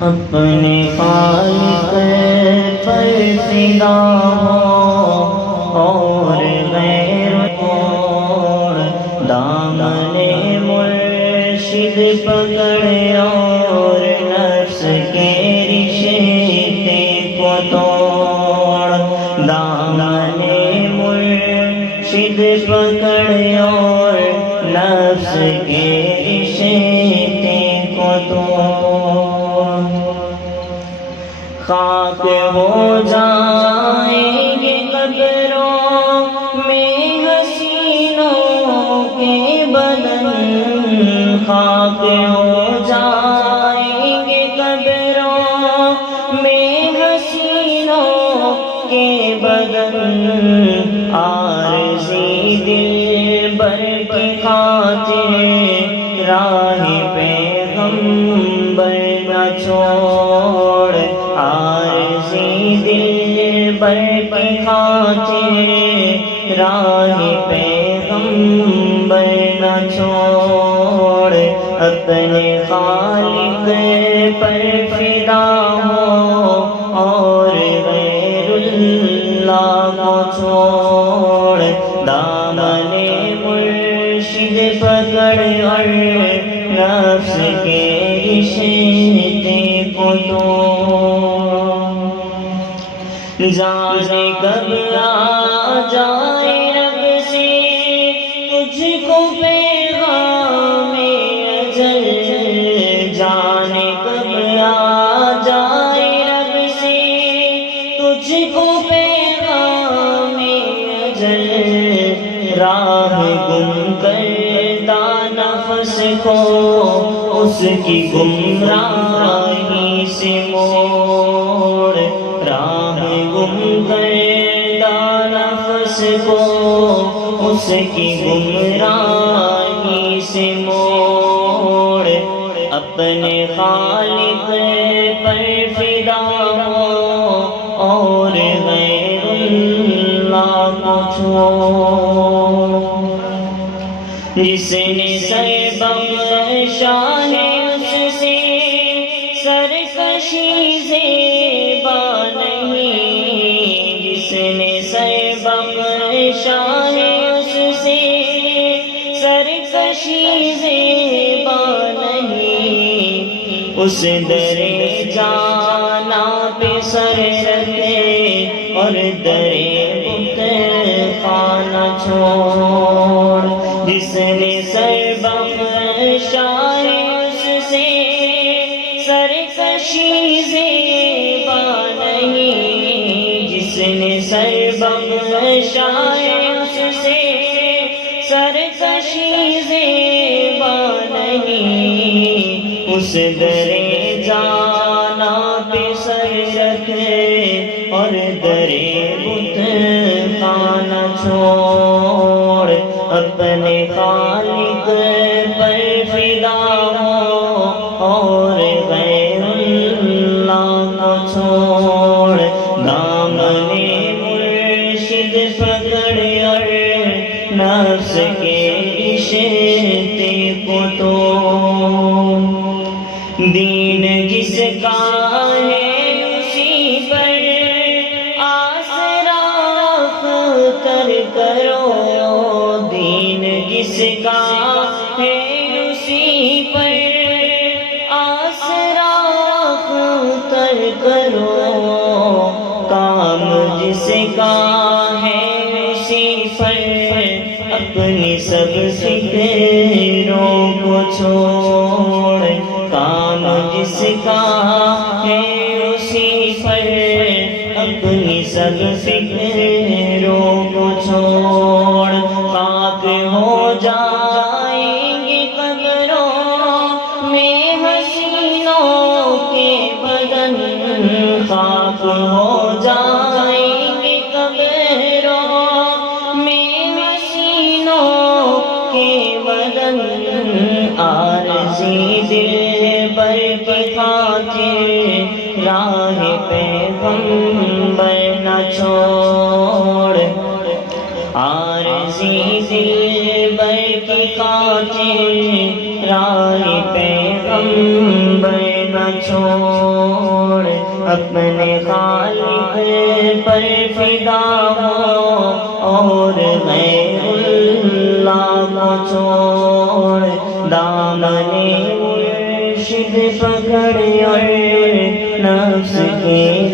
اپنے خالق پر فدا ہو اور غیر کو دامن مرشد پکڑ اور نفس کے رشتے کو توڑ دامن مرشد پکڑ اور نفس کے رشتے کو توڑ خاک ہو جائیں گے قبروں میں حسینوں کے بدن خاک ہو جائیں گے قبروں میں حسینوں کے بدن عارضی دلبر کی خاطر راہ پیغمبر نہ چھوڑ عارضی دلبر کی خاطر راہ پیغمبر نہ چھوڑ اپنے خالق پر فدا ہو اور غیر اللہ کو چھوڑ دامن مرشد پکڑ اور نفس کے رشتے کو توڑ جانے کب آ جائے رب سے تجھ کو پیغام اجل جانے کب آ جائے رب سے تجھ کو پیغام اجل راہ گم کردہ نفس کو اس کی گمراہی سے موڑ راہ گم کردہ نفس کو اس کی گمراہی سے موڑ اپنے خالق پر فدا ہو اور غیر اللہ کو چھوڑ جس نے سر بخشا ہے اس سے سرکشی زیبا نہیں جس نے سر بخشا ہے اس سے سرکشی زیبا نہیں اس در جانا پہ سر رکھے اور در بت خانہ چھوڑ جس نے سر بخشا ہے اس سے سرکشی زیبا نہیں جس نے سر بخشا ہے اس سے سرکشی زیبا نہیں اس در جانا پہ سر رکھے اور در بت خانہ چھوڑ اپنے خالق پر فدا ہو اور غیر اللہ کو چھوڑ دامن مرشد پکڑ اور نفس کے رشتے کو توڑ دین جس کا ہے اسی پر آسرا اختر کرو دین جس کا ہے اسی پر آسرا اختر کرو کام جس کا ہے اسی پر اپنی سب فکروں کو چھوڑ کام جس کا ہے اسی پر اپنی سب فکروں کو چھوڑ خاک ہو جائیں گے قبروں میں حسینوں کے بدن خاک ہو جائیں گے قبروں میں حسینوں کے بدن عارضی دلبر کی خاطر راہ پیغمبر نہ چھوڑ عارضی دلبر کی خاطر راہ پیغمبر نہ چھوڑ اپنے خالق پر فدا ہو اور غیر اللہ کو چھوڑ دامن مرشد پکڑ اور نفس کی